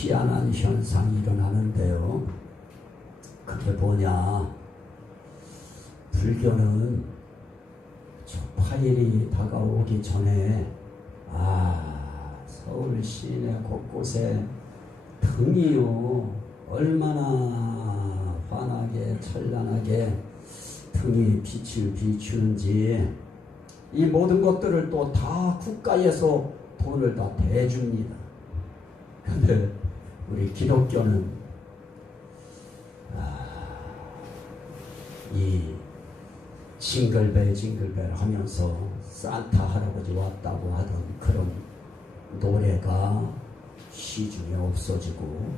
희한한 현상이 일어나는데요. 그게 뭐냐? 불교는 저 화일이 다가오기 전에 서울 시내 곳곳에 등이요 얼마나 환하게 찬란하게 등이 빛을 비추는지 이 모든 것들을 또 다 국가에서 돈을 다 대줍니다. 그런데 우리 기독교는 이 징글벨 하면서 산타 할아버지 왔다고 하던 그런 노래가 시중에 없어지고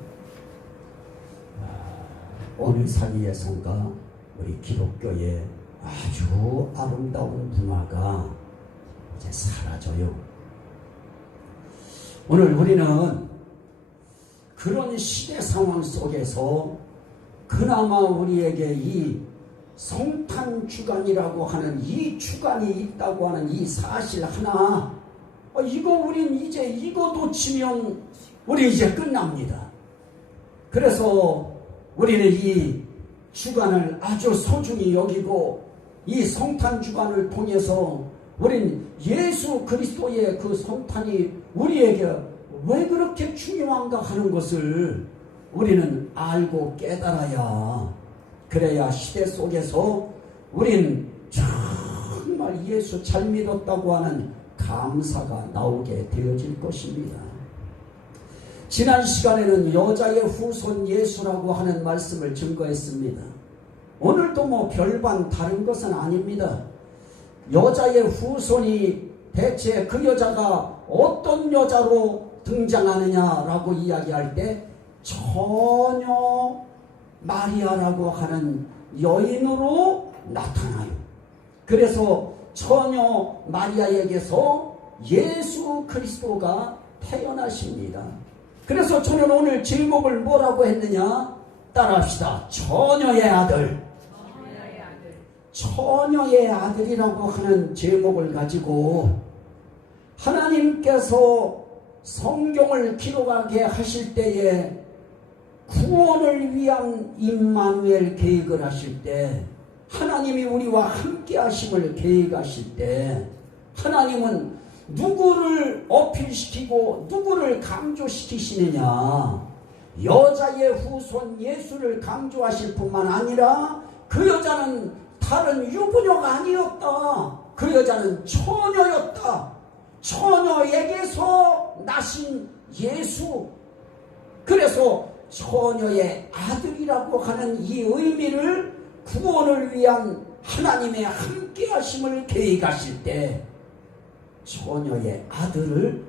어느 사이에선가 우리 기독교의 아주 아름다운 문화가 이제 사라져요. 오늘 우리는 그런 시대 상황 속에서 그나마 우리에게 이 성탄주간이라고 하는 이 주간이 있다고 하는 이 사실 하나, 이거 우린 이제 이거 놓치면 우리 이제 끝납니다. 그래서 우리는 이 주간을 아주 소중히 여기고 이 성탄주간을 통해서 우린 예수 그리스도의 그 성탄이 우리에게 왜 그렇게 중요한가 하는 것을 우리는 알고 깨달아야, 그래야 시대 속에서 우린 정말 예수 잘 믿었다고 하는 감사가 나오게 되어질 것입니다. 지난 시간에는 여자의 후손 예수라고 하는 말씀을 증거했습니다. 오늘도 뭐 별반 다른 것은 아닙니다. 여자의 후손이 대체 그 여자가 어떤 여자로 등장하느냐라고 이야기할 때 처녀 마리아라고 하는 여인으로 나타나요. 그래서 처녀 마리아에게서 예수 그리스도가 태어나십니다. 그래서 저는 오늘 제목을 뭐라고 했느냐? 따라합시다. 처녀의 아들. 처녀의 아들이라고 하는 제목을 가지고 하나님께서 성경을 기록하게 하실 때에 구원을 위한 임마누엘 계획을 하실 때, 하나님이 우리와 함께 하심을 계획하실 때 하나님은 누구를 어필시키고 누구를 강조시키시느냐? 여자의 후손 예수를 강조하실 뿐만 아니라 그 여자는 다른 유부녀가 아니었다. 그 여자는 처녀였다. 처녀에게서 나신 예수. 그래서 처녀의 아들이라고 하는 이 의미를 구원을 위한 하나님의 함께하심을 계획하실 때 처녀의 아들을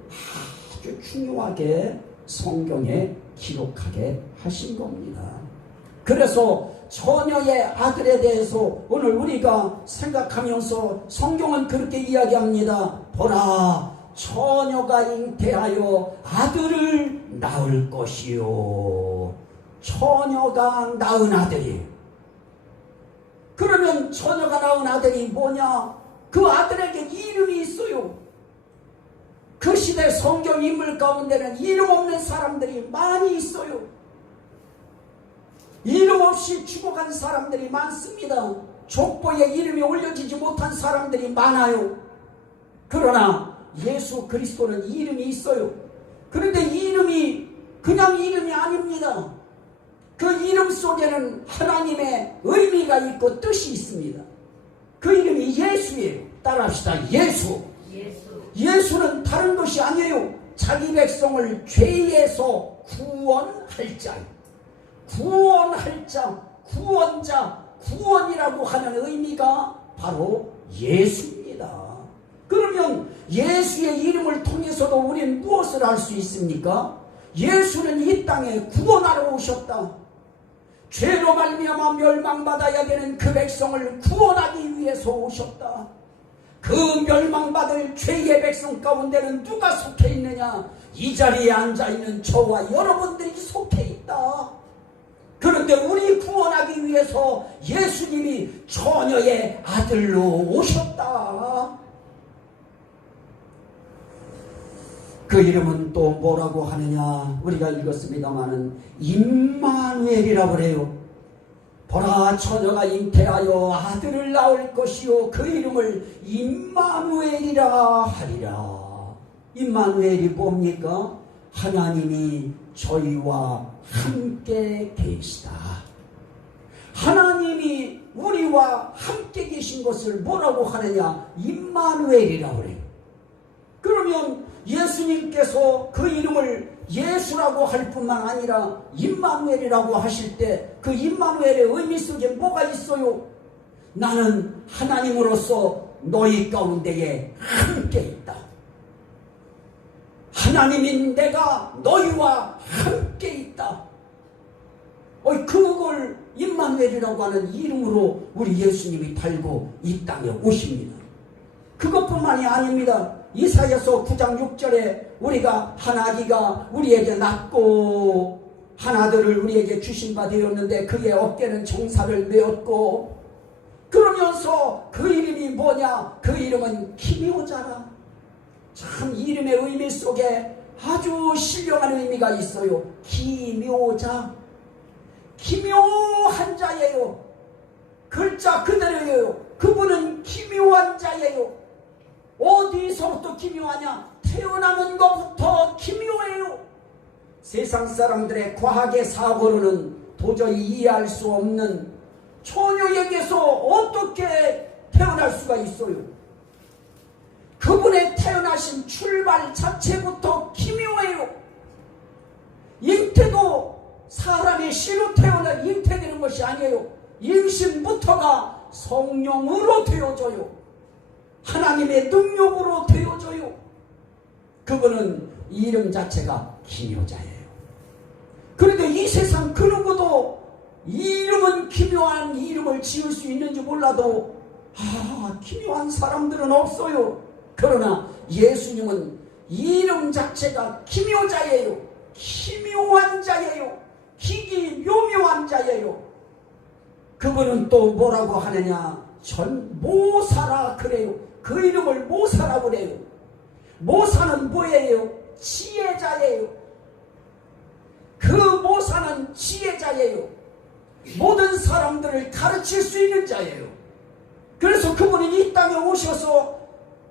아주 중요하게 성경에 기록하게 하신 겁니다. 그래서 처녀의 아들에 대해서 오늘 우리가 생각하면서 성경은 그렇게 이야기합니다. 보라, 처녀가 잉태하여 아들을 낳을 것이요. 처녀가 낳은 아들이에요. 그러면 처녀가 낳은 아들이 뭐냐? 그 아들에게 이름이 있어요. 그 시대 성경 인물 가운데는 이름 없는 사람들이 많이 있어요. 이름 없이 죽어간 사람들이 많습니다. 족보에 이름이 올려지지 못한 사람들이 많아요. 그러나 예수 그리스도는 이름이 있어요. 그런데 이름이 그냥 이름이 아닙니다. 그 이름 속에는 하나님의 의미가 있고 뜻이 있습니다. 그 이름이 예수예요. 따라합시다. 예수. 예수는 다른 것이 아니에요. 자기 백성을 죄에서 구원할 자. 구원할 자, 구원자, 구원이라고 하는 의미가 바로 예수입니다. 그러면 예수의 이름을 통해서도 우리는 무엇을 알 수 있습니까? 예수는 이 땅에 구원하러 오셨다. 죄로 말미암아 멸망받아야 되는 그 백성을 구원하기 위해서 오셨다. 그 멸망받을 죄의 백성 가운데는 누가 속해 있느냐? 이 자리에 앉아있는 저와 여러분들이 속해 있다. 그런데 우리 구원하기 위해서 예수님이 처녀의 아들로 오셨다. 그 이름은 또 뭐라고 하느냐, 우리가 읽었습니다마는 임마누엘이라고 그래요. 보라, 처녀가 잉태하여 아들을 낳을 것이요 그 이름을 임마누엘이라 하리라. 임마누엘이 뭡니까? 하나님이 저희와 함께 계시다. 하나님이 우리와 함께 계신 것을 뭐라고 하느냐? 임마누엘이라고 그래요. 그러면 예수님께서 그 이름을 예수라고 할 뿐만 아니라 임마누엘이라고 하실 때 그 임마누엘의 의미 속에 뭐가 있어요? 나는 하나님으로서 너희 가운데에 함께 있다. 하나님인 내가 너희와 함께 있다. 그걸 임마누엘이라고 하는 이름으로 우리 예수님이 달고 이 땅에 오십니다. 그것뿐만이 아닙니다. 이사야서 9장 6절에 우리가 한 아기가 우리에게 낳고 한 아들을 우리에게 주신 바 되었는데 그의 어깨는 정사를 메었고, 그러면서 그 이름이 뭐냐? 그 이름은 기묘자라. 참 이름의 의미 속에 아주 신령한 의미가 있어요. 기묘자, 기묘한 자예요. 글자 그대로예요. 그분은 기묘한 자예요. 어디서부터 기묘하냐? 태어나는 것부터 기묘해요. 세상 사람들의 과학의 사고로는 도저히 이해할 수 없는 처녀에게서 어떻게 태어날 수가 있어요? 그분의 태어나신 출발 자체부터 기묘해요. 잉태도 사람의 씨로 태어나 잉태되는 것이 아니에요. 임신부터가 성령으로 되어져요. 하나님의 능력으로 되어져요. 그분은 이름 자체가 기묘자예요. 그런데 이 세상 그 누구도 이름은 기묘한 이름을 지을 수 있는지 몰라도 기묘한 사람들은 없어요. 그러나 예수님은 이름 자체가 기묘자예요. 기묘한 자예요. 기기묘묘한 자예요. 그분은 또 뭐라고 하느냐? 모사라 그래요. 그 이름을 모사라고 그래요. 모사는 뭐예요? 지혜자예요. 그 모사는 지혜자예요. 모든 사람들을 가르칠 수 있는 자예요. 그래서 그분이 이 땅에 오셔서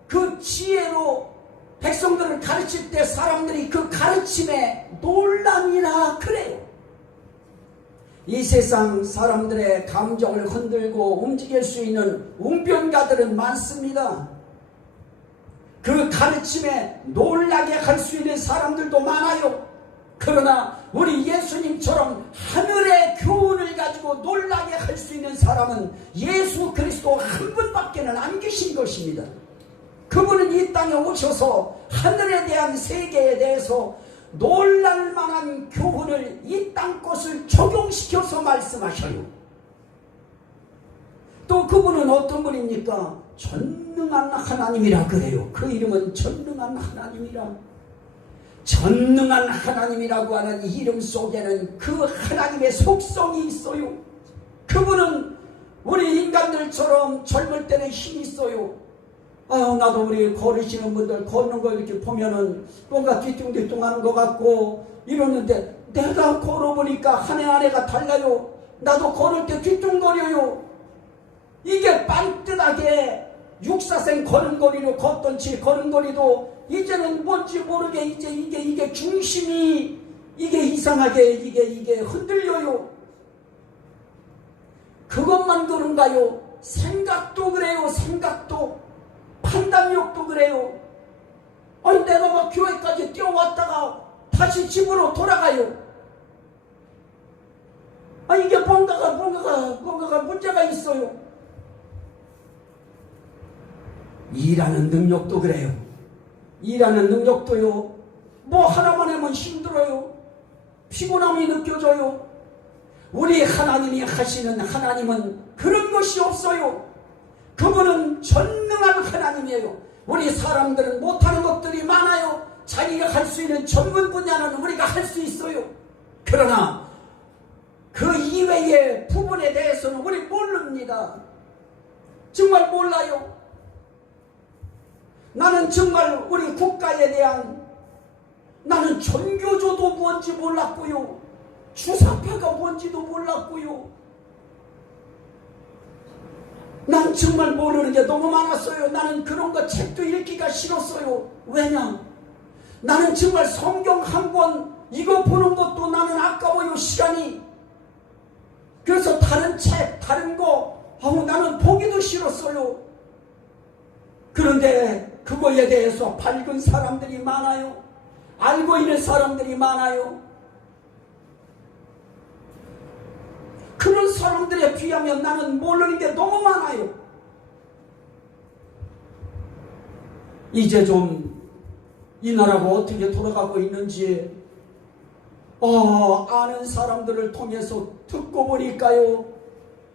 그 지혜로 백성들을 가르칠 때 사람들이 그 가르침에 놀라니라 그래요. 이 세상 사람들의 감정을 흔들고 움직일 수 있는 웅변가들은 많습니다. 그 가르침에 놀라게 할 수 있는 사람들도 많아요. 그러나 우리 예수님처럼 하늘의 교훈을 가지고 놀라게 할 수 있는 사람은 예수 그리스도 한 분밖에는 안 계신 것입니다. 그분은 이 땅에 오셔서 하늘에 대한 세계에 대해서 놀랄 만한 교훈을 이 땅것을 적용시켜서 말씀하셔요. 또 그분은 어떤 분입니까? 전능한 하나님이라 그래요. 그 이름은 전능한 하나님이라. 전능한 하나님이라고 하는 이름 속에는 그 하나님의 속성이 있어요. 그분은 우리 인간들처럼 젊을 때는 힘이 있어요. 나도 우리 걸으시는 분들 걷는 거 이렇게 보면은 뭔가 뒤뚱뒤뚱 하는 것 같고 이러는데, 내가 걸어보니까 한 해 한 해가 달라요. 나도 걸을 때 뒤뚱거려요. 이게 반듯하게 육사생 걸음걸이로 걷던지 걸음걸이도 이제는 뭔지 모르게 이게 중심이 이게 이상하게 이게 흔들려요. 그것만 그런가요? 생각도 그래요. 생각도, 판단력도 그래요. 내가 막 교회까지 뛰어왔다가 다시 집으로 돌아가요. 이게 뭔가가 문제가 있어요. 일하는 능력도 그래요. 일하는 능력도요. 뭐 하나만 하면 힘들어요. 피곤함이 느껴져요. 우리 하나님이 하시는 하나님은 그런 것이 없어요. 그분은 전능한 하나님이에요. 우리 사람들은 못하는 것들이 많아요. 자기가 할 수 있는 전문 분야는 우리가 할 수 있어요. 그러나 그 이외의 부분에 대해서는 우리 모릅니다. 정말 몰라요. 나는 정말 우리 국가에 대한 나는 전교조도 뭔지 몰랐고요. 주사파가 뭔지도 몰랐고요. 난 정말 모르는 게 너무 많았어요. 나는 그런 거 책도 읽기가 싫었어요. 왜냐? 나는 정말 성경 한 권 이거 보는 것도 나는 아까워요, 시간이. 그래서 다른 책, 다른 거 나는 보기도 싫었어요. 그런데 그거에 대해서 밝은 사람들이 많아요. 알고 있는 사람들이 많아요. 그런 사람들에 비하면 나는 모르는 게 너무 많아요. 이제 좀 이 나라가 어떻게 돌아가고 있는지 아는 사람들을 통해서 듣고 보니까요,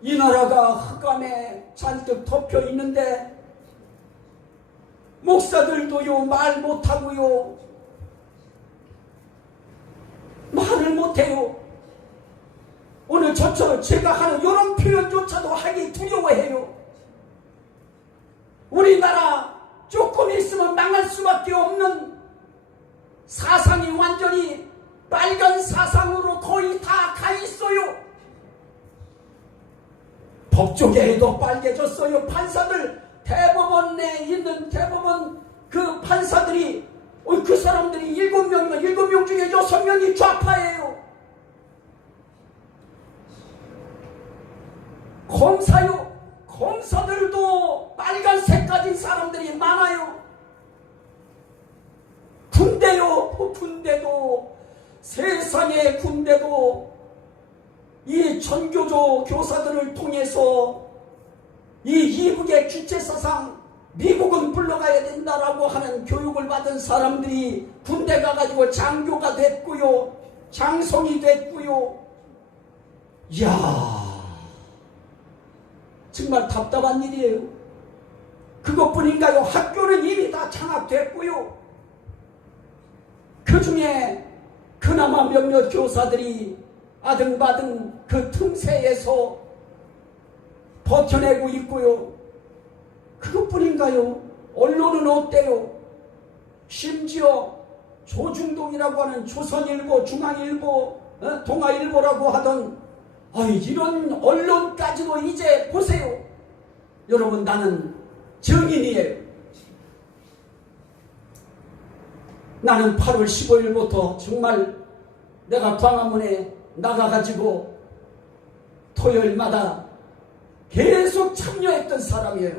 이 나라가 흑암에 잔뜩 덮여 있는데 목사들도요 말 못하고요, 말을 못해요. 오늘 저처럼 제가 하는 이런 표현조차도 하기 두려워해요. 우리나라 조금 있으면 망할 수밖에 없는 사상이 완전히 빨간 사상으로 거의 다 가 있어요. 법조계에도 빨개졌어요. 판사들, 대법원에 있는 대법원 그 판사들이 그 사람들이 7명이면 7명 중에 6명이 좌파예요. 검사들도 빨간색 가진 사람들이 많아요. 군대도 세상의 군대도 이 전교조 교사들을 통해서 이 이북의 주체사상, 미국은 불러가야 된다라고 하는 교육을 받은 사람들이 군대 가가지고 장교가 됐고요, 장성이 됐고요. 이야, 정말 답답한 일이에요. 그것뿐인가요? 학교는 이미 다 장악됐고요. 그 중에 그나마 몇몇 교사들이 아등바등 그 틈새에서 버텨내고 있고요. 그것뿐인가요? 언론은 어때요? 심지어 조중동이라고 하는 조선일보, 중앙일보, 동아일보라고 하던 이런 언론까지도 이제 보세요. 여러분, 나는 증인이에요. 나는 8월 15일부터 정말 내가 광화문에 나가가지고 토요일마다 계속 참여했던 사람이에요.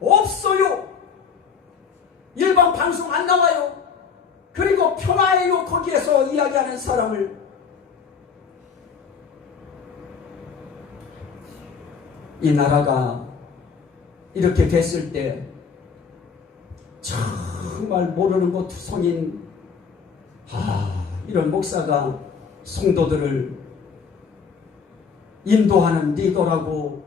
없어요. 일반 방송 안 나와요. 그리고 평화예요. 거기에서 이야기하는 사람을. 이 나라가 이렇게 됐을 때 정말 모르는 것 투성인 이런 목사가 성도들을 인도하는 리더라고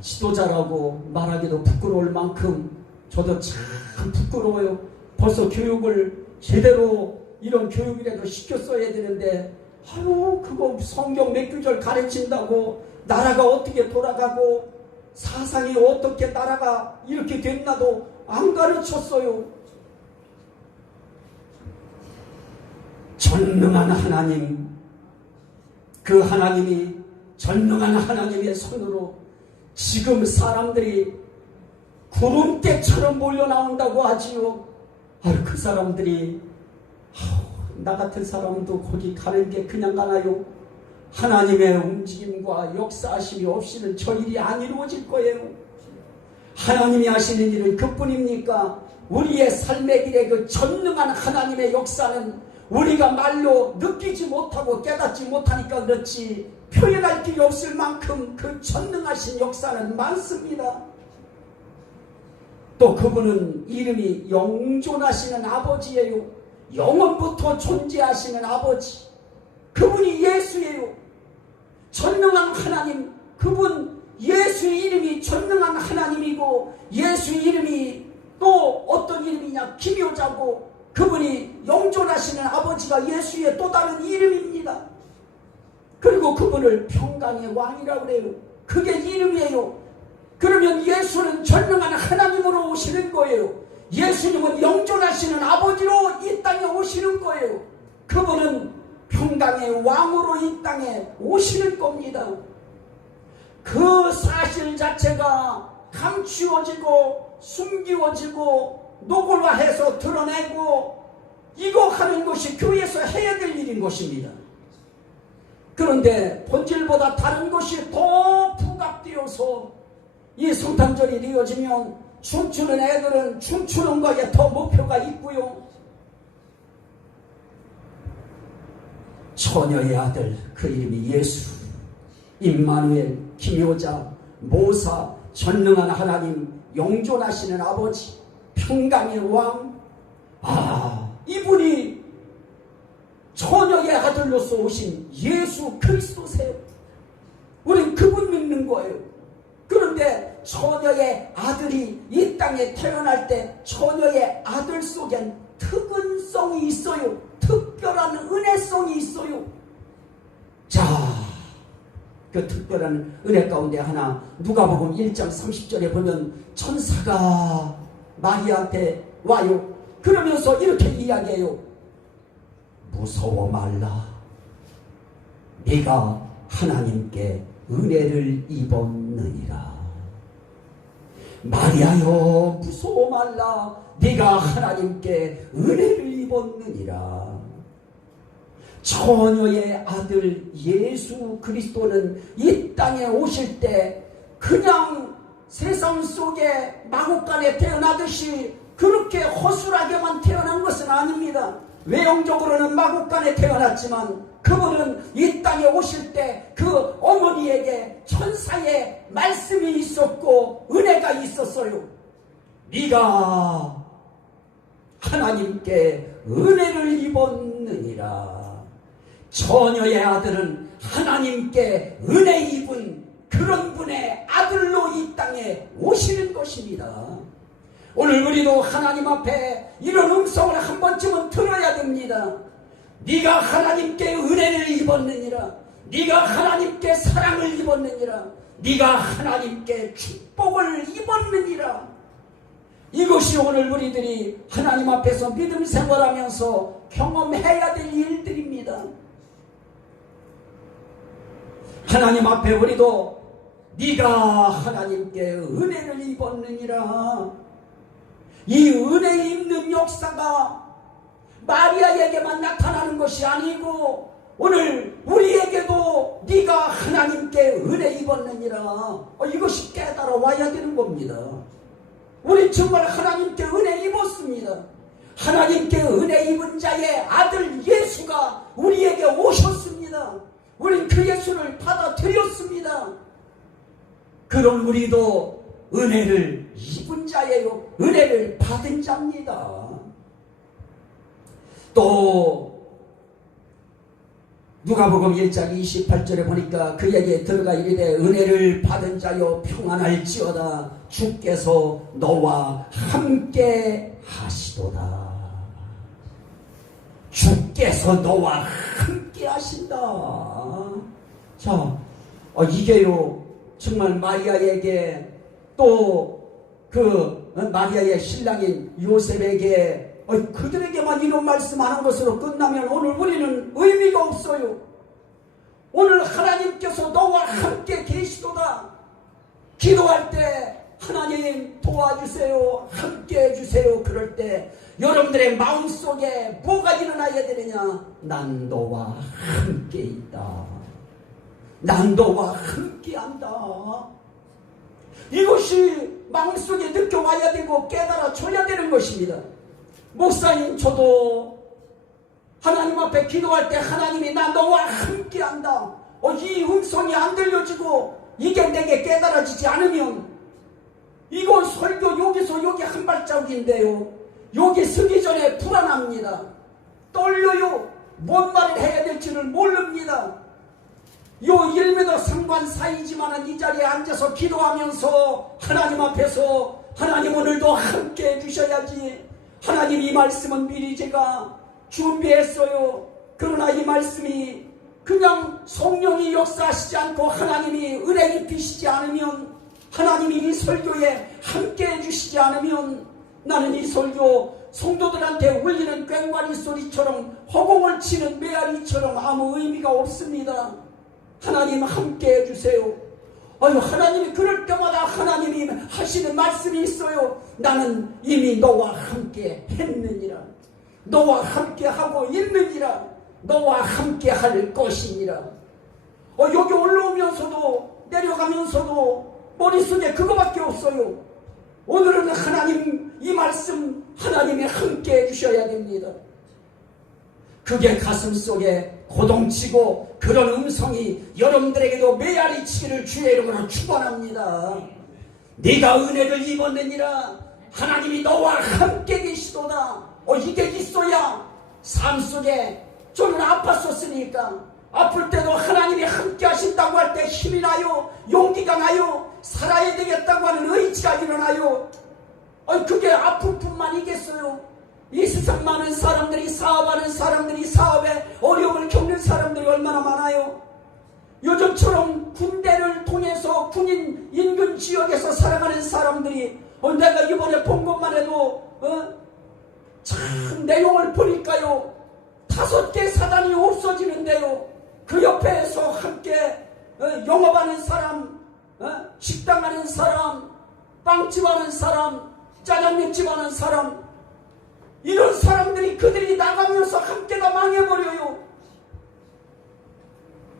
지도자라고 말하기도 부끄러울 만큼 저도 참 부끄러워요. 벌써 교육을 제대로 이런 교육이라도 시켰어야 되는데 그거 성경 몇 구절 가르친다고 나라가 어떻게 돌아가고 사상이 어떻게 나라가 이렇게 됐나도 안 가르쳤어요. 전능한 하나님, 그 하나님이 전능한 하나님의 손으로 지금 사람들이 구름대처럼 몰려나온다고 하지요. 그 사람들이 나 같은 사람도 거기 가는 게 그냥 가나요? 하나님의 움직임과 역사하심이 없이는 저 일이 안 이루어질 거예요. 하나님이 하시는 일은 그뿐입니까? 우리의 삶의 길에 그 전능한 하나님의 역사는 우리가 말로 느끼지 못하고 깨닫지 못하니까 그렇지 표현할 길이 없을 만큼 그 전능하신 역사는 많습니다. 또 그분은 이름이 영존하시는 아버지예요. 영원부터 존재하시는 아버지. 그분이 예수예요. 전능한 하나님, 그분 예수의 이름이 전능한 하나님이고 예수의 이름이 또 어떤 이름이냐 기묘자고 그분이 영존하시는 아버지가 예수의 또 다른 이름입니다. 그리고 그분을 평강의 왕이라고 그래요. 그게 이름이에요. 그러면 예수는 전능한 하나님으로 오시는 거예요. 예수님은 영존하시는 아버지로 이 땅에 오시는 거예요. 그분은 평강의 왕으로 이 땅에 오시는 겁니다. 그 사실 자체가 감추어지고 숨기워지고 노골화해서 드러내고 이거 하는 것이 교회에서 해야 될 일인 것입니다. 그런데 본질보다 다른 것이 더 부각되어서 이 성탄절이 되어지면 춤추는 애들은 춤추는 것에 더 목표가 있고요. 처녀의 아들, 그 이름이 예수, 임마누엘, 기묘자, 모사, 전능한 하나님, 영존하시는 아버지, 평강의 왕. 이분이 처녀의 아들로서 오신 예수 그리스도세요. 우린 그분 믿는 거예요. 그런데 처녀의 아들이 이 땅에 태어날 때 처녀의 아들 속엔 특은성이 있어요. 특별한 은혜성이 있어요. 자, 그 특별한 은혜 가운데 하나, 누가복음 1장 30절에 보면 천사가 마리아한테 와요. 그러면서 이렇게 이야기해요. 무서워 말라. 네가 하나님께 은혜를 입었느니라. 마리아여, 무서워 말라. 네가 하나님께 은혜를 입었느니라. 처녀의 아들 예수 그리스도는 이 땅에 오실 때 그냥 세상 속에 마구간에 태어나듯이 그렇게 허술하게만 태어난 것은 아닙니다. 외형적으로는 마구간에 태어났지만 그분은 이 땅에 오실 때 그 어머니에게 천사의 말씀이 있었고 은혜가 있었어요. 네가 하나님께 은혜를 입었느니라. 처녀의 아들은 하나님께 은혜 입은 그런 분의 아들로 이 땅에 오시는 것입니다. 오늘 우리도 하나님 앞에 이런 음성을 한 번쯤은 들어야 됩니다. 네가 하나님께 은혜를 입었느니라. 네가 하나님께 사랑을 입었느니라. 네가 하나님께 축복을 입었느니라. 이것이 오늘 우리들이 하나님 앞에서 믿음 생활하면서 경험해야 될 일들입니다. 하나님 앞에 우리도 네가 하나님께 은혜를 입었느니라. 이 은혜 입는 역사가 마리아에게만 나타나는 것이 아니고 오늘 우리에게도 네가 하나님께 은혜 입었느니라. 이것이 깨달아 와야 되는 겁니다. 우리 정말 하나님께 은혜 입었습니다. 하나님께 은혜 입은 자의 아들 예수가 우리에게 오셨습니다. 우린 그 예수를 받아들였습니다. 그럼 우리도 은혜를 입은 자예요. 은혜를 받은 자입니다. 또 누가복음 1장 28절에 보니까 그에게 들어가 이르되 은혜를 받은 자여 평안할지어다. 주께서 너와 함께 하시도다. 주께서 너와 함께 하신다. 자, 이게요 정말 마리아에게 또 그 마리아의 신랑인 요셉에게 그들에게만 이런 말씀하는 것으로 끝나면 오늘 우리는 의미가 없어요. 오늘 하나님께서 너와 함께 계시도다. 기도할 때 하나님 도와주세요, 함께 해주세요. 그럴 때 여러분들의 마음속에 뭐가 일어나야 되느냐? 난 너와 함께 있다. 난 너와 함께 한다. 이것이 마음속에 느껴와야 되고 깨달아져야 되는 것입니다. 목사님, 저도 하나님 앞에 기도할 때 하나님이 나 너와 함께 한다. 이 음성이 안 들려지고 이게 내게 깨달아지지 않으면 이거 설교 여기서 여기 한 발자국인데요. 여기 서기 전에 불안합니다. 떨려요. 뭔 말을 해야 될지를 모릅니다. 요 1m 상관 사이지만은 이 자리에 앉아서 기도하면서 하나님 앞에서 하나님 오늘도 함께 해주셔야지. 하나님 이 말씀은 미리 제가 준비했어요. 그러나 이 말씀이 그냥 성령이 역사하시지 않고 하나님이 은혜 입히시지 않으면, 하나님이 이 설교에 함께 해주시지 않으면 나는 이 설교 성도들한테 울리는 꽹과리 소리처럼 허공을 치는 메아리처럼 아무 의미가 없습니다. 하나님 함께 해주세요. 하나님이 그럴 때마다 하나님이 하시는 말씀이 있어요. 나는 이미 너와 함께 했느니라. 너와 함께 하고 있느니라. 너와 함께 할 것이니라. 여기 올라오면서도 내려가면서도 머릿속에 그거밖에 없어요. 오늘은 하나님 이 말씀 하나님이 함께 해주셔야 됩니다. 그게 가슴속에 고동치고 그런 음성이 여러분들에게도 메아리치기를 주의 이름으로 축원합니다. 네가 은혜를 입었느니라. 하나님이 너와 함께 계시도다. 이게 있어야 삶 속에 저는 아팠었으니까 아플 때도 하나님이 함께 하신다고 할 때 힘이 나요. 용기가 나요. 살아야 되겠다고 하는 의지가 일어나요. 그게 아플 뿐만이겠어요. 이 세상 많은 사람들이 사업하는 사람들이 사업에 어려움을 겪는 사람들이 얼마나 많아요. 요즘처럼 군대를 통해서 군인 인근 지역에서 살아가는 사람들이 내가 이번에 본 것만 해도 참 내용을 보니까요 5개 사단이 없어지는데요. 그 옆에서 함께 영업하는 사람, 식당 하는 사람, 빵집 하는 사람, 짜장면집 하는 사람, 이런 사람들이 그들이 나가면서 함께 다 망해버려요.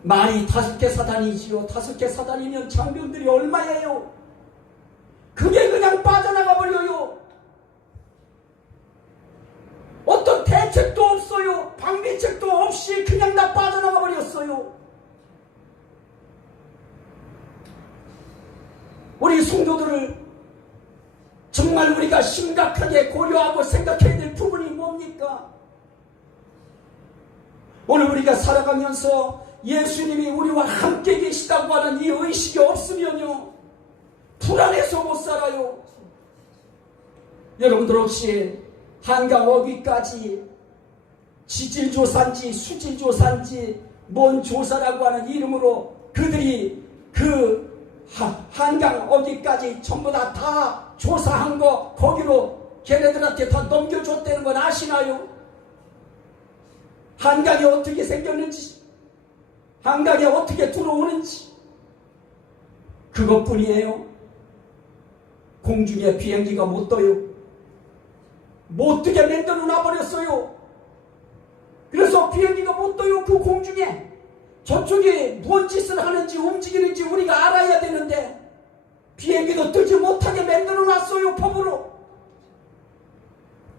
말이 5개 사단이지요. 5개 사단이면 장병들이 얼마예요? 그게 그냥 빠져나가 버려요. 어떤 대책도 없어요. 방비책도 없이 그냥 다 빠져나가 버렸어요. 우리 성도들을 정말 우리가 심각하게 고려하고 생각해야 될 부분이 뭡니까? 오늘 우리가 살아가면서 예수님이 우리와 함께 계시다고 하는 이 의식이 없으면요 불안해서 못 살아요. 여러분들 혹시 한강 어귀까지 지질조사인지 수질조사인지 뭔 조사라고 하는 이름으로 그들이 그 한강 어귀까지 전부 다 조사한 거 거기로 걔네들한테 다 넘겨줬다는 건 아시나요? 한강이 어떻게 생겼는지, 한강에 어떻게 들어오는지 그것뿐이에요. 공중에 비행기가 못 떠요. 못 뜨게 만들어 놔버렸어요. 그래서 비행기가 못 떠요. 그 공중에 저쪽에 무슨 짓을 하는지 움직이는지 우리가 알아야 되는데 비행기도 뜨지 못하게 만들어 놨어요. 법으로.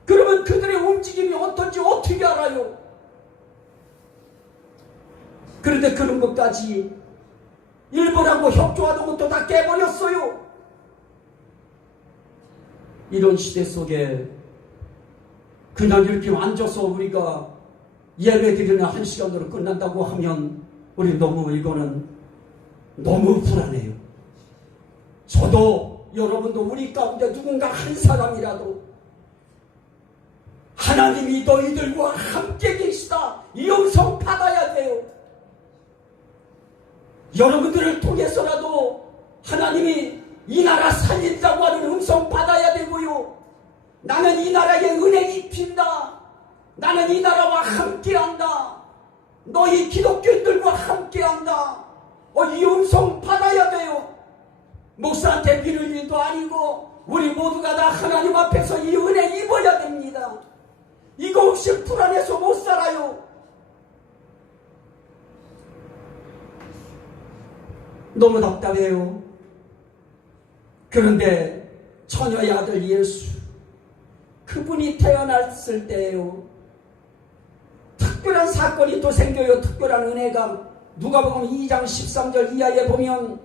그러면 그들의 움직임이 어떤지 어떻게 알아요? 그런데 그런 것까지 일본하고 협조하던 것도 다 깨버렸어요. 이런 시대 속에 그냥 이렇게 앉아서 우리가 예배 드리는 1시간으로 끝난다고 하면 우리 이거는 너무 불안해요. 저도 여러분도 우리 가운데 누군가 한 사람이라도 하나님이 너희들과 함께 계시다 이 음성 받아야 돼요. 여러분들을 통해서라도 하나님이 이 나라 살린다고 하는 음성 받아야 되고요. 나는 이 나라에 은혜 입힌다. 나는 이 나라와 함께한다. 너희 기독교인들과 함께한다. 이 음성 받아야 돼요. 목사한테 빌을 일도 아니고 우리 모두가 다 하나님 앞에서 이 은혜 입어야 됩니다. 이거 없이 불안해서 못 살아요. 너무 답답해요. 그런데 처녀의 아들 예수 그분이 태어났을 때예요. 특별한 사건이 또 생겨요. 특별한 은혜가. 누가복음 2장 13절 이하에 보면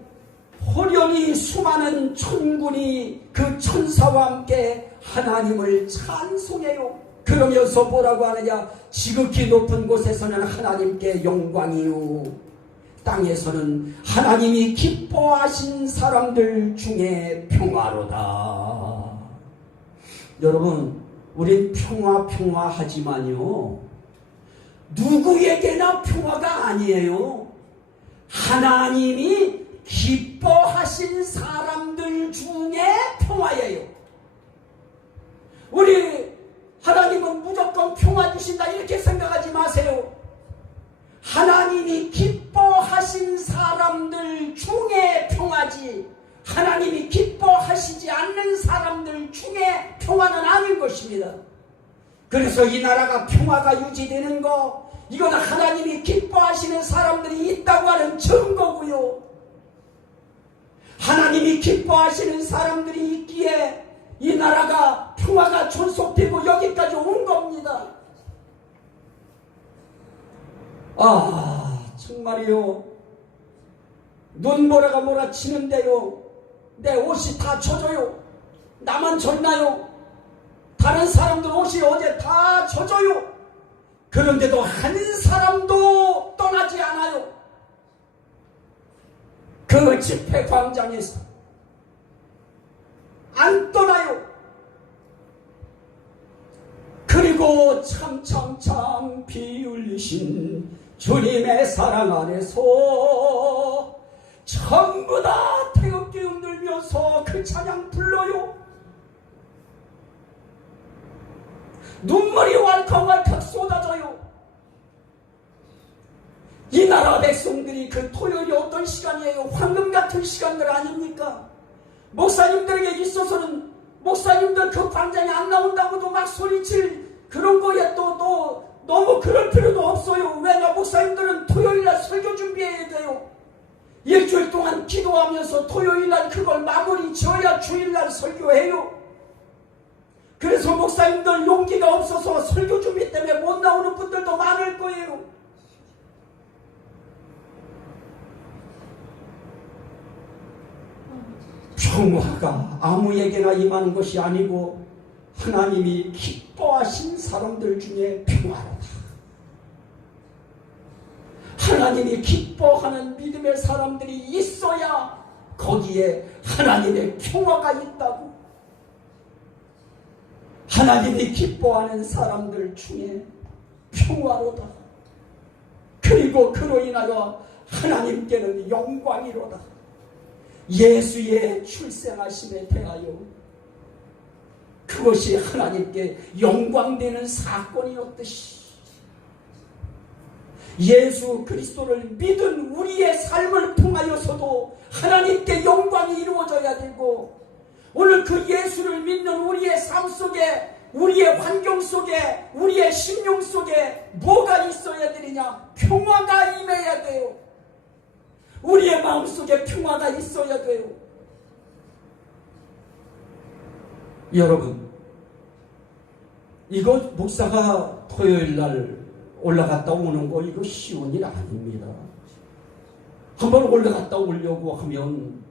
호련히 수많은 천군이 그 천사와 함께 하나님을 찬송해요. 그러면서 뭐라고 하느냐? 지극히 높은 곳에서는 하나님께 영광이요 땅에서는 하나님이 기뻐하신 사람들 중에 평화로다. 여러분, 우린 평화하지만요 누구에게나 평화가 아니에요. 하나님이 기뻐하신 사람들 중에 평화예요. 사람들 중에 평화는 아닌 것입니다. 그래서 이 나라가 평화가 유지되는 거, 이건 하나님이 기뻐하시는 사람들이 있다고 하는 증거고요. 하나님이 기뻐하시는 사람들이 있기에 이 나라가 평화가 존속되고 여기까지 온 겁니다. 정말이요. 눈보라가 몰아치는데요, 내 옷이 다 젖어요. 나만 젖나요? 다른 사람들 옷이 어제 다 젖어요. 그런데도 한 사람도 떠나지 않아요. 그 집회 광장에서 안 떠나요. 그리고 참참참 피 흘리신 주님의 사랑 안에서 전부 다 태극기 흔들면서 그 찬양 불러요. 눈물이 왈칵왈칵 쏟아져요. 이 나라 백성들이 그 토요일이 어떤 시간이에요? 황금 같은 시간들 아닙니까? 목사님들에게 있어서는 목사님들 그 광장에 안 나온다고도 막 소리칠 그런 거에 또 너무 그럴 필요도 없어요. 왜냐? 목사님들은 토요일날 설교 준비해야 돼요. 일주일 동안 기도하면서 토요일날 그걸 마무리 지어야 주일날 설교해요. 그래서 목사님들 용기가 없어서 설교 준비 때문에 못 나오는 분들도 많을 거예요. 평화가 아무에게나 임하는 것이 아니고 하나님이 기뻐하신 사람들 중에 평화로다. 하나님이 기뻐하는 믿음의 사람들이 있어야 거기에 하나님의 평화가 있다고. 하나님이 기뻐하는 사람들 중에 평화로다. 그리고 그로 인하여 하나님께는 영광이로다. 예수의 출생하심에 대하여 그것이 하나님께 영광되는 사건이었듯이 예수 그리스도를 믿은 우리의 삶을 통하여서도 하나님께 영광이 이루어져야 되고, 오늘 그 예수를 믿는 우리의 삶 속에, 우리의 환경 속에, 우리의 심령 속에 뭐가 있어야 되느냐? 평화가 임해야 돼요. 우리의 마음속에 평화가 있어야 돼요. 여러분, 이거 목사가 토요일날 올라갔다 오는 거 이거 쉬운 일 아닙니다. 한번 올라갔다 오려고 하면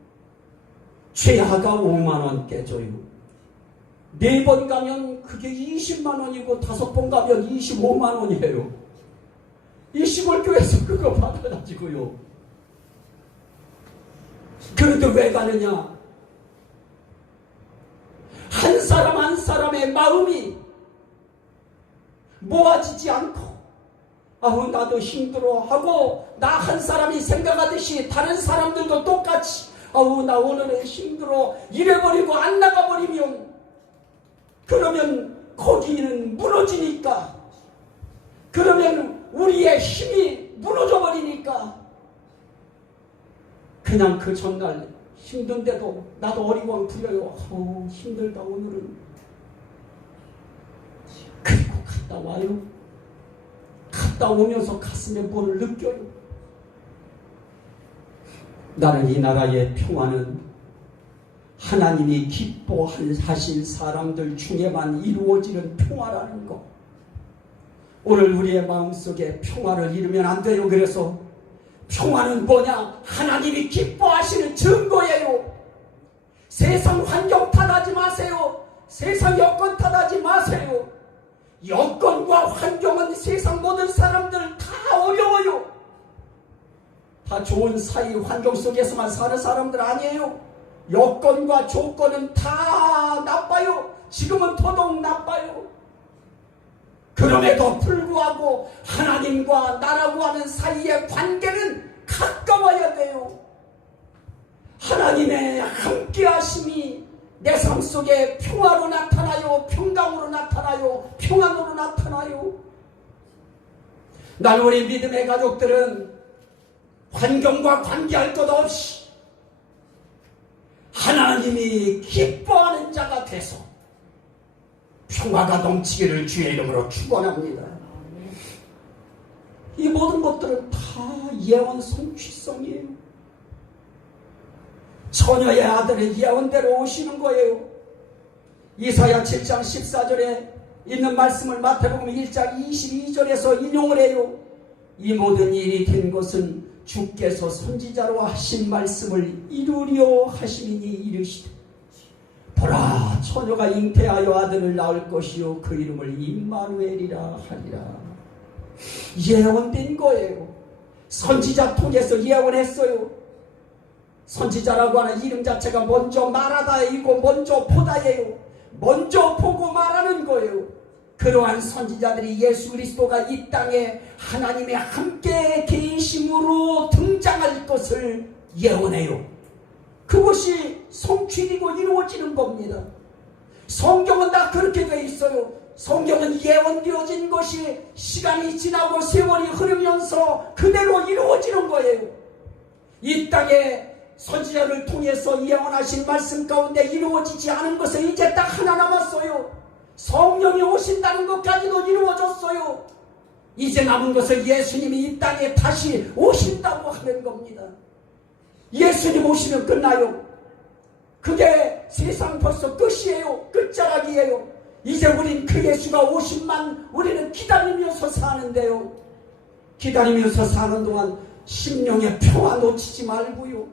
최하가 5만원 깨져요. 4번 가면 그게 20만원이고 5번 가면 25만원이에요. 이 시골교회에서 그거 받아가지고요. 그런데 왜 가느냐? 한 사람 한 사람의 마음이 모아지지 않고, 나도 힘들어 하고 나 한 사람이 생각하듯이 다른 사람들도 똑같이 나 오늘은 힘들어 이래버리고 안 나가버리면, 그러면 거기는 무너지니까, 그러면 우리의 힘이 무너져버리니까 그냥 그 전날 힘든데도 나도 어리광 부려요. 힘들다 오늘은. 그리고 갔다 와요. 갔다 오면서 가슴에 뭘 느껴요. 나는 이 나라의 평화는 하나님이 기뻐하신 사람들 중에만 이루어지는 평화라는 것. 오늘 우리의 마음속에 평화를 이루면 안 돼요. 그래서 평화는 뭐냐? 하나님이 기뻐하시는 증거예요. 세상 환경 탓하지 마세요. 세상 여건 탓하지 마세요. 여건과 환경은 세상 모든 사람들 다 어려워요. 다 좋은 사이 환경 속에서만 사는 사람들 아니에요. 여건과 조건은 다 나빠요. 지금은 더더욱 나빠요. 그럼에도 불구하고 하나님과 나라고 하는 사이의 관계는 가까워야 돼요. 하나님의 함께하심이 내 삶 속에 평화로 나타나요. 평강으로 나타나요. 평안으로 나타나요. 난 우리 믿음의 가족들은 환경과 관계할 것 없이 하나님이 기뻐하는 자가 돼서 평화가 넘치기를 주의 이름으로 축원합니다. 이 모든 것들은 다 예언 성취성이에요. 처녀의 아들의 예언대로 오시는 거예요. 이사야 7장 14절에 있는 말씀을 마태복음 1장 22절에서 인용을 해요. 이 모든 일이 된 것은 주께서 선지자로 하신 말씀을 이루려 하심이니 이르시되 보라 처녀가 잉태하여 아들을 낳을 것이요 그 이름을 임마누엘이라 하리라. 예언된 거예요. 선지자 통해서 예언했어요. 선지자라고 하는 이름 자체가 먼저 말하다이고 먼저 보다예요. 먼저 보고 말하는 거예요. 그러한 선지자들이 예수 그리스도가 이 땅에 하나님의 함께 계심으로 등장할 것을 예언해요. 그것이 성취되고 이루어지는 겁니다. 성경은 다 그렇게 되어 있어요. 성경은 예언되어진 것이 시간이 지나고 세월이 흐르면서 그대로 이루어지는 거예요. 이 땅에 선지자를 통해서 예언하신 말씀 가운데 이루어지지 않은 것은 이제 딱 하나 남았어요. 성령이 오신다는 것까지도 이루어졌어요. 이제 남은 것은 예수님이 이 땅에 다시 오신다고 하는 겁니다. 예수님 오시면 끝나요. 그게 세상 벌써 끝이에요. 끝자락이에요. 이제 우린 그 예수가 오신만 우리는 기다리면서 사는데요. 기다리면서 사는 동안 심령의 평화 놓치지 말고요.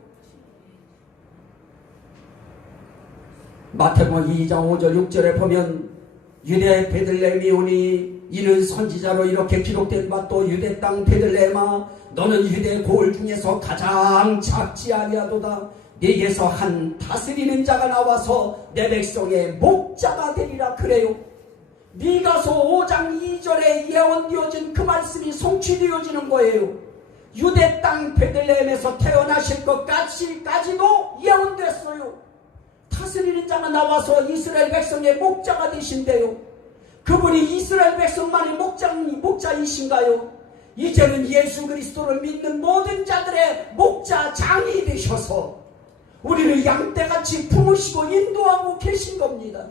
마태복음 2장 5절 6절에 보면 유대 베들레헴이 오니 이는 선지자로 이렇게 기록된 바 또 유대 땅 베들레헴아 너는 유대 고을 중에서 가장 작지 아니하도다. 네게서 한 다스리는 자가 나와서 내 백성의 목자가 되리라. 그래요. 미가서 5장 2절에 예언되어진 그 말씀이 성취되어지는 거예요. 유대 땅 베들레헴에서 태어나실 것까지도 예언됐어요. 다스리는 자가 나와서 이스라엘 백성의 목자가 되신대요. 그분이 이스라엘 백성만의 목자이신가요? 이제는 예수 그리스도를 믿는 모든 자들의 목자장이 되셔서 우리를 양떼같이 품으시고 인도하고 계신 겁니다.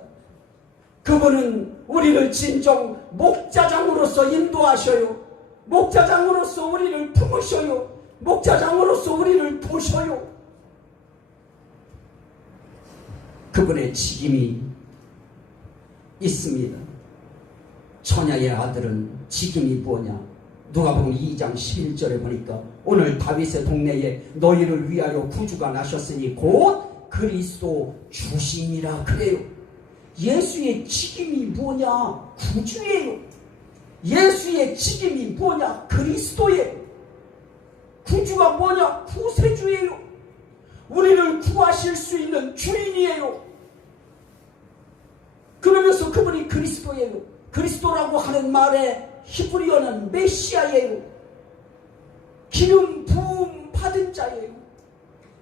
그분은 우리를 진정 목자장으로서 인도하셔요. 목자장으로서 우리를 품으셔요. 목자장으로서 우리를 보셔요. 그분의 직임이 있습니다. 처녀의 아들은 직임이 뭐냐? 누가복음 2장 11절에 보니까 오늘 다윗의 동네에 너희를 위하여 구주가 나셨으니 곧 그리스도 주시니라. 그래요. 예수의 직임이 뭐냐? 구주예요. 예수의 직임이 뭐냐? 그리스도예요. 구주가 뭐냐? 구세주예요. 우리를 구하실 수 있는 주인이에요. 그러면서 그분이 그리스도예요. 그리스도라고 하는 말에 히브리어는 메시아예요. 기름 부음 받은 자예요.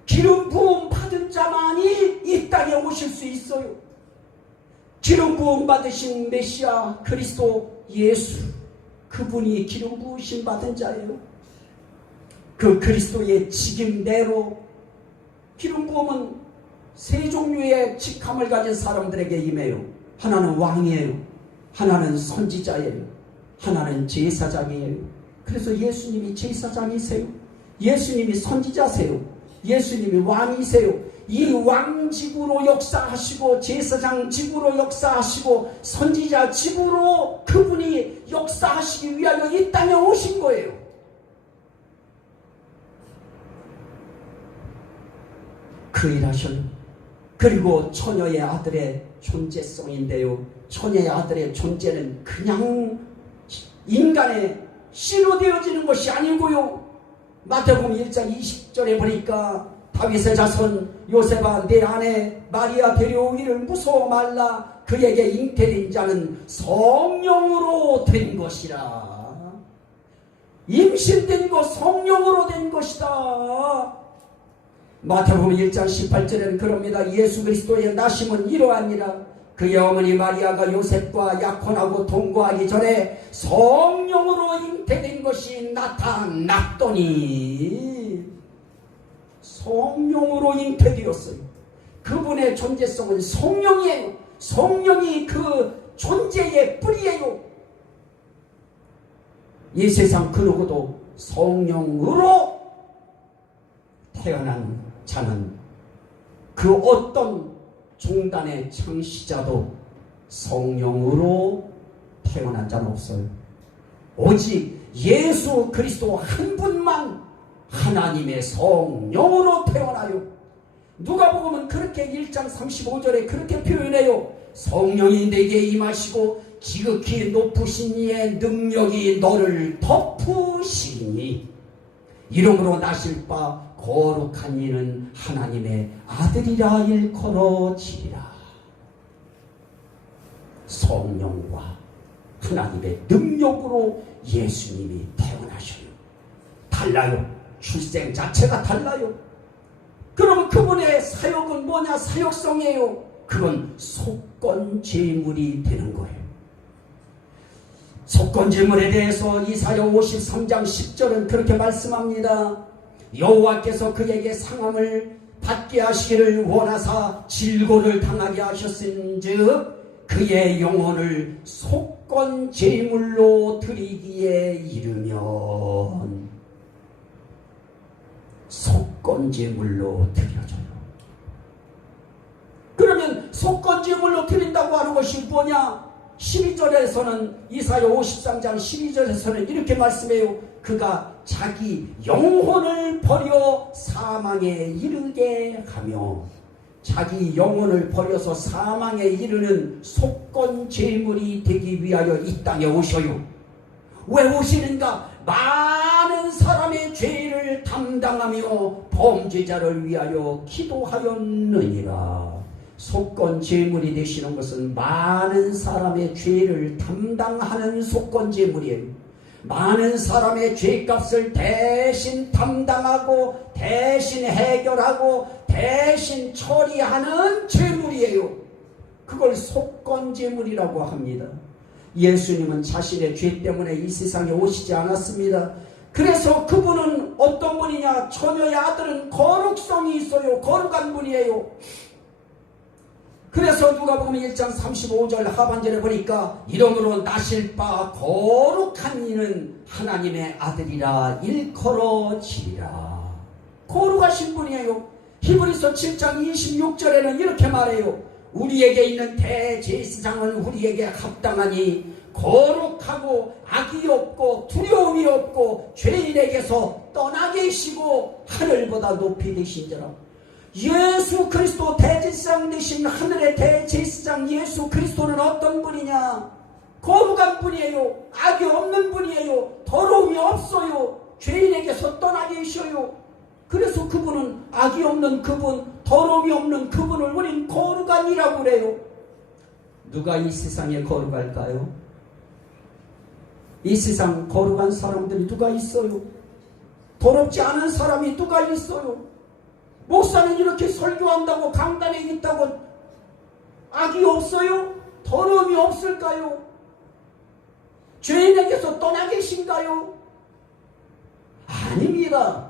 기름 부음 받은 자만이 이 땅에 오실 수 있어요. 기름 부음 받으신 메시아 그리스도 예수, 그분이 기름 부으심 받은 자예요. 그 그리스도의 직임대로 기름 부음은 세 종류의 직함을 가진 사람들에게 임해요. 하나는 왕이에요. 하나는 선지자예요. 하나는 제사장이에요. 그래서 예수님이 제사장이세요. 예수님이 선지자세요. 예수님이 왕이세요. 이 왕직으로 역사하시고 제사장직으로 역사하시고 선지자직으로 그분이 역사하시기 위하여 이 땅에 오신 거예요. 그 일하셔요. 그리고 처녀의 아들의 존재성인데요. 처녀의 아들의 존재는 그냥 인간의 씨로 되어지는 것이 아니고요. 마태복음 1장 20절에 보니까 다윗의 자손 요셉아 내 아내 마리아 데려오기를 무서워 말라. 그에게 잉태된 자는 성령으로 된 것이라. 임신된 것 성령으로 된 것이다. 마태복음 1장 18절에는 그럽니다. 예수 그리스도의 나심은 이러하니라. 그의 어머니 마리아가 요셉과 약혼하고 동거하기 전에 성령으로 잉태된 것이 나타났더니 성령으로 잉태되었어요. 그분의 존재성은 성령이에요. 성령이 그 존재의 뿌리예요. 이 세상 그 누구도 성령으로 태어난 자는 그 어떤 종단의 창시자도 성령으로 태어난 자는 없어요. 오직 예수 그리스도 한 분만 하나님의 성령으로 태어나요. 누가복음은 그렇게 1장 35절에 그렇게 표현해요. 성령이 내게 임하시고 지극히 높으신 이의 능력이 너를 덮으시니 이름으로 나실 바 거룩한 이는 하나님의 아들이라 일컬어지리라. 성령과 하나님의 능력으로 예수님이 태어나셔요. 달라요. 출생 자체가 달라요. 그럼 그분의 사역은 뭐냐? 사역성이에요. 그건 속건제물이 되는 거예요. 속건제물에 대해서 이사야 53장 10절은 그렇게 말씀합니다. 여호와께서 그에게 상함을 받게 하시기를 원하사 질고를 당하게 하셨은즉 그의 영혼을 속건제물로 드리기에 이르면 속건제물로 드려져요. 그러면 속건제물로 드린다고 하는 것이 뭐냐? 12절에서는 이사야 53장 12절에서는 이렇게 말씀해요. 그가 자기 영혼을 버려 사망에 이르게 하며, 자기 영혼을 버려서 사망에 이르는 속건제물이 되기 위하여 이 땅에 오셔요. 왜 오시는가? 많은 사람의 죄를 담당하며 범죄자를 위하여 기도하였느니라. 속건제물이 되시는 것은 많은 사람의 죄를 담당하는 속건제물이에요. 많은 사람의 죄값을 대신 담당하고 대신 해결하고 대신 처리하는 제물이에요. 그걸 속건제물이라고 합니다. 예수님은 자신의 죄 때문에 이 세상에 오시지 않았습니다. 그래서 그분은 어떤 분이냐? 처녀의 아들은 거룩성이 있어요. 거룩한 분이에요. 그래서 누가복음 1장 35절 하반절에 보니까 이름으로 나실 바 거룩한 이는 하나님의 아들이라 일컬어지리라. 거룩하신 분이에요. 히브리서 7장 26절에는 이렇게 말해요. 우리에게 있는 대제사장은 우리에게 합당하니 거룩하고 악이 없고 두려움이 없고 죄인에게서 떠나 계시고 하늘보다 높이 되신지라. 예수 그리스도 대제사장 되신 하늘의 대제사장 예수 그리스도는 어떤 분이냐? 거룩한 분이에요. 악이 없는 분이에요. 더러움이 없어요. 죄인에게서 떠나 계셔요. 그래서 그분은 악이 없는 그분, 더러움이 없는 그분을 우린 거룩한이라고 그래요. 누가 이 세상에 거룩할까요? 이 세상 거룩한 사람들이 누가 있어요? 더럽지 않은 사람이 누가 있어요? 목사는 이렇게 설교한다고 강단에 있다고 악이 없어요? 더러움이 없을까요? 죄인에게서 떠나 계신가요? 아닙니다.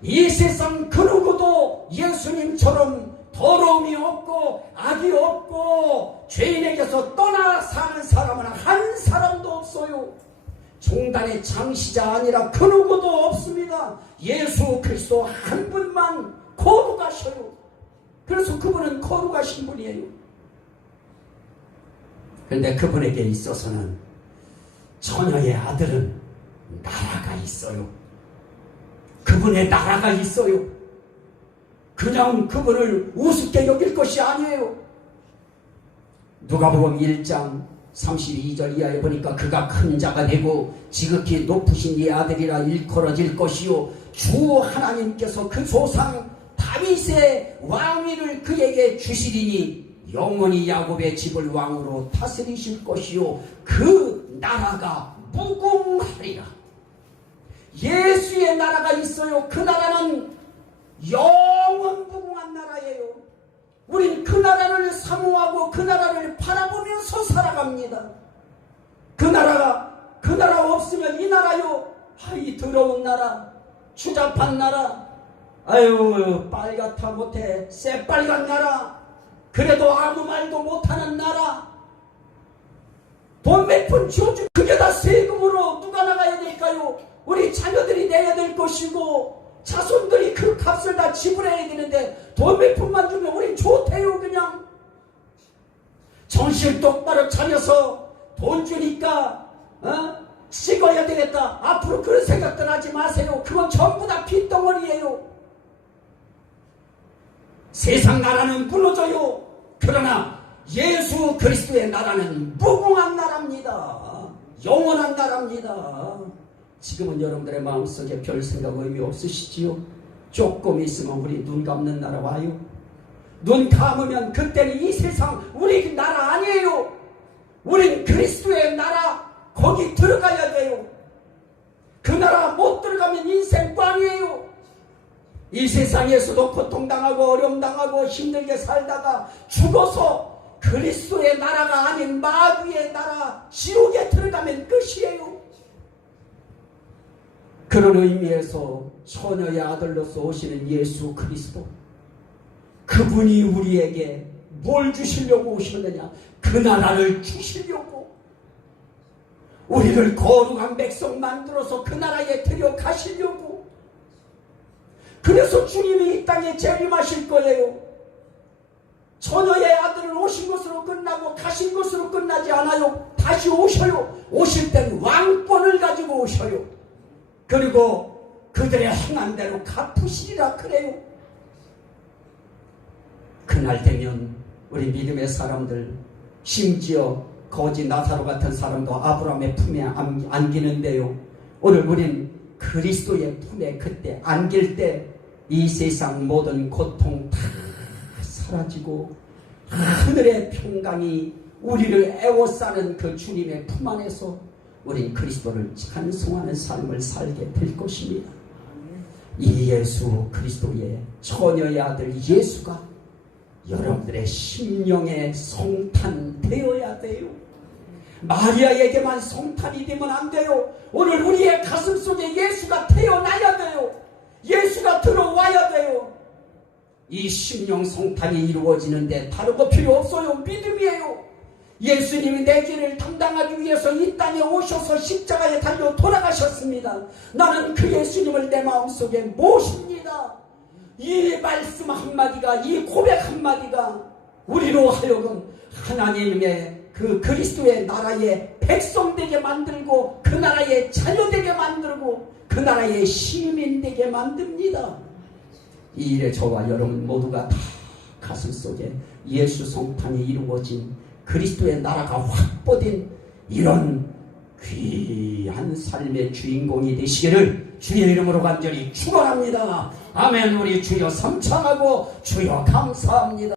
이 세상 그 누구도 예수님처럼 더러움이 없고 악이 없고 죄인에게서 떠나 사는 사람은 한 사람도 없어요. 종단의 창시자 아니라 그 누구도 없습니다. 예수 그리스도 한 분만 거룩하셔요. 그래서 그분은 거룩하신 분이에요. 그런데 그분에게 있어서는 처녀의 아들은 나라가 있어요. 그분의 나라가 있어요. 그냥 그분을 우습게 여길 것이 아니에요. 누가복음 1장 32절 이하에 보니까 그가 큰 자가 되고 지극히 높으신 이 아들이라 일컬어질 것이요 주 하나님께서 그 조상 다윗의 왕위를 그에게 주시리니 영원히 야곱의 집을 왕으로 다스리실 것이요 그 나라가 무궁하리라. 예수의 나라가 있어요. 그 나라는 영원무궁한 나라예요. 우린 그 나라를 사모하고 그 나라를 바라보면서 살아갑니다. 그 나라 없으면 이 나라요, 이 더러운 나라, 추잡한 나라, 아유 빨갛다 못해 새빨간 나라, 그래도 아무 말도 못하는 나라, 돈 몇 푼 줘주, 그게 다 세금으로 누가 나가야 될까요? 우리 자녀들이 내야 될 것이고 자손들이 그 값을 다 지불해야 되는데 돈 몇 푼만 주면 우린 좋대요. 그냥 정신 똑바로 차려서 돈 주니까 찍어야 되겠다, 앞으로 그런 생각들 하지 마세요. 그건 전부 다 핏덩어리예요. 세상 나라는 무너져요. 그러나 예수 그리스도의 나라는 무궁한 나라입니다. 영원한 나라입니다. 지금은 여러분들의 마음속에 별 생각 의미 없으시지요? 조금 있으면 우리 눈 감는 나라 와요. 눈 감으면 그때는 이 세상 우리 나라 아니에요. 우린 그리스도의 나라, 거기 들어가야 돼요. 그 나라 못 들어가면 인생 꽝이에요. 이 세상에서도 고통당하고 어려움당하고 힘들게 살다가 죽어서 그리스도의 나라가 아닌 마귀의 나라, 지옥에 들어가면 끝이에요. 그런 의미에서 처녀의 아들로서 오시는 예수 그리스도, 그분이 우리에게 뭘 주시려고 오셨느냐? 그 나라를 주시려고, 우리를 거룩한 백성 만들어서 그 나라에 데려가시려고. 그래서 주님이 이 땅에 재림하실 거예요. 처녀의 아들은 오신 것으로 끝나고 가신 것으로 끝나지 않아요. 다시 오셔요. 오실 땐 왕권을 가지고 오셔요. 그리고 그들의 행한 대로 갚으시리라 그래요. 그날 되면 우리 믿음의 사람들, 심지어 거지 나사로 같은 사람도 아브라함의 품에 안기는데요. 오늘 우린 그리스도의 품에 그때 안길 때 이 세상 모든 고통 다 사라지고 하늘의 평강이 우리를 애워싸는 그 주님의 품 안에서 우린 그리스도를 찬송하는 삶을 살게 될 것입니다. 이 예수 그리스도의 처녀의 아들 예수가 여러분들의 심령의 성탄 되어야 돼요. 마리아에게만 성탄이 되면 안 돼요. 오늘 우리의 가슴 속에 예수가 태어나야 돼요. 예수가 들어와야 돼요. 이 심령 성탄이 이루어지는데 다른 거 필요 없어요. 믿음이에요. 예수님이 내 죄를 담당하기 위해서 이 땅에 오셔서 십자가에 달려 돌아가셨습니다. 나는 그 예수님을 내 마음속에 모십니다. 이 말씀 한마디가, 이 고백 한마디가 우리로 하여금 하나님의 그 그리스도의 나라의 백성 되게 만들고 그 나라의 자녀 되게 만들고 그 나라의 시민 되게 만듭니다. 이 일에 저와 여러분 모두가 다 가슴 속에 예수 성탄이 이루어진 그리스도의 나라가 확보된 이런 귀한 삶의 주인공이 되시기를 주의 이름으로 간절히 축원합니다. 아멘. 우리 주여 삼창하고 주여 감사합니다.